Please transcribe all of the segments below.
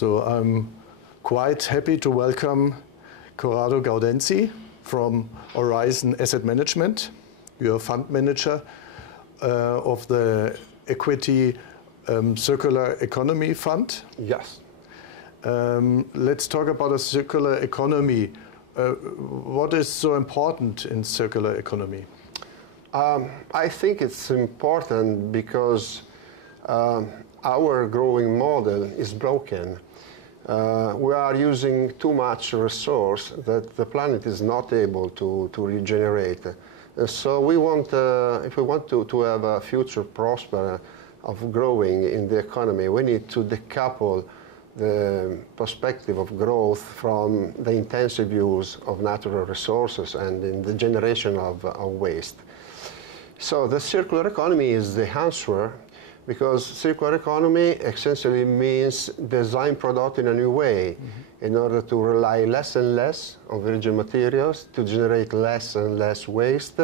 So I'm quite happy to welcome Corrado Gaudenzi from Eurizon Asset Management. You're a fund manager of the Equity Circular Economy Fund. Yes. Let's talk about a circular economy. What is so important in circular economy? I think it's important because our growing model is broken. We are using too much resource that the planet is not able to regenerate. So we want, if we want to have a future prosper of growing in the economy, we need to decouple the perspective of growth from the intensive use of natural resources and in the generation of waste. So the circular economy is the answer, because circular economy essentially means design product in a new way in order to rely less and less on virgin materials, to generate less and less waste,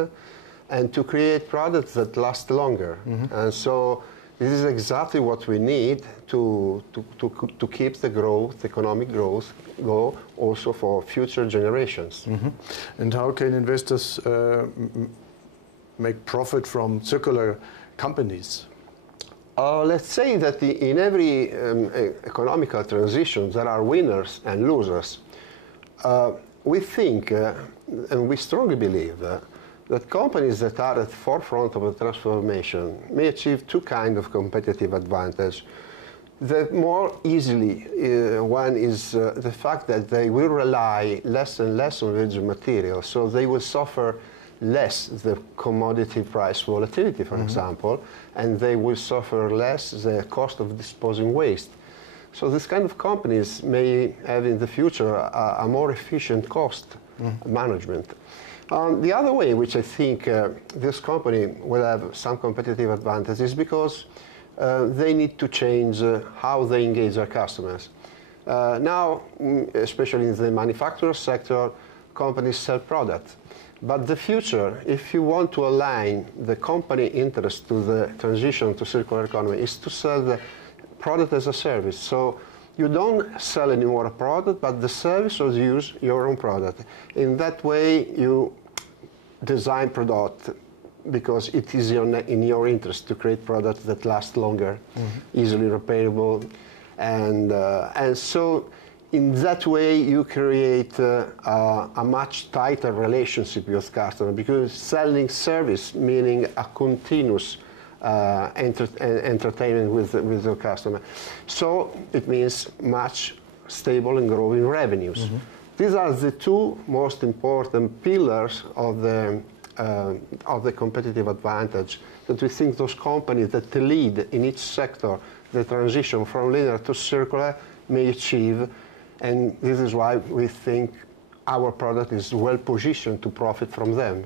and to create products that last longer. And so this is exactly what we need to keep the growth, economic growth, go also for future generations. And how can investors make profit from circular companies? Let's say that in every economical transition there are winners and losers. We think, and we strongly believe, that companies that are at the forefront of the transformation may achieve two kinds of competitive advantage. The more easily one is the fact that they will rely less and less on virgin materials, so they will suffer less the commodity price volatility, for example, and they will suffer less the cost of disposing waste. So this kind of companies may have in the future a more efficient cost management. The other way which I think this company will have some competitive advantage is because they need to change how they engage their customers. Now, especially in the manufacturer sector, companies sell products. But the future, if you want to align the company interest to the transition to circular economy, is to sell the product as a service. So you don't sell anymore a product, but the service or use your own product. In that way, you design product because it is in your interest to create products that last longer, easily repairable, and so in that way you create a much tighter relationship with customer, because selling service meaning a continuous entertainment with the customer. So it means much stable and growing revenues. These are the two most important pillars of the competitive advantage that we think those companies that lead in each sector the transition from linear to circular may achieve, and this is why we think our product is well positioned to profit from them.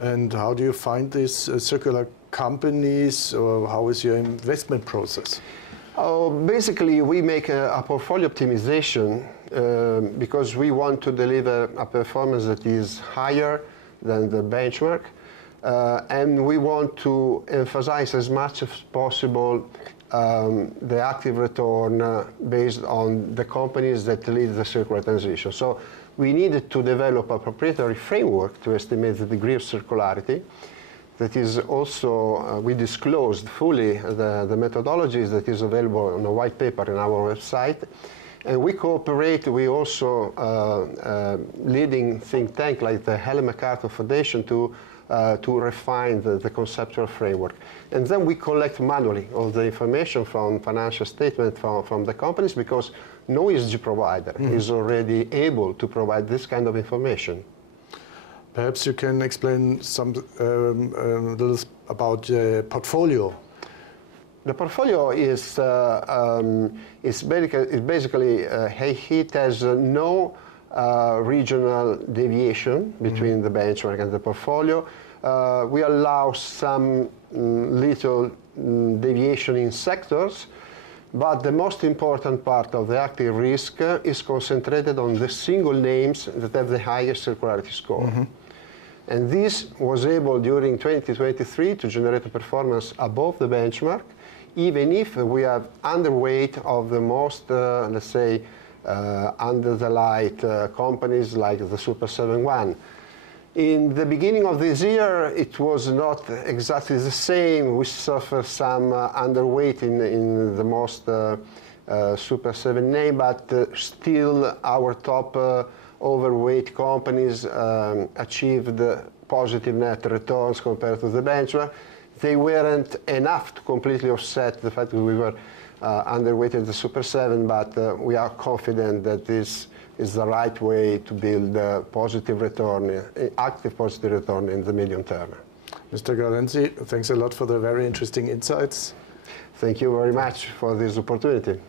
And how do you find these circular companies, or how is your investment process? Basically, we make a portfolio optimization because we want to deliver a performance that is higher than the benchmark, and we want to emphasize as much as possible the active return based on the companies that lead the circular transition. So we needed to develop a proprietary framework to estimate the degree of circularity. That is also, we disclosed fully the methodologies that is available on a white paper in our website. And we cooperate, we also leading think tank like the Helen MacArthur Foundation to refine the conceptual framework. And then we collect manually all the information from financial statement from the companies, because no ESG provider is already able to provide this kind of information. Perhaps you can explain some little about the portfolio. The portfolio is basically it has no regional deviation between the benchmark and the portfolio. We allow some little deviation in sectors, but the most important part of the active risk is concentrated on the single names that have the highest circularity score. And this was able during 2023 to generate a performance above the benchmark, even if we have underweight of the most, let's say, under the light companies like the Super 7-1. In the beginning of this year, it was not exactly the same. We suffered some underweight in the most Super 7 name, but still our top overweight companies achieved positive net returns compared to the benchmark. They weren't enough to completely offset the fact that we were underweighted the Super 7, but we are confident that this is the right way to build a positive return, active positive return in the medium term. Mr. Gaudenzi, thanks a lot for the very interesting insights. Thank you very much for this opportunity.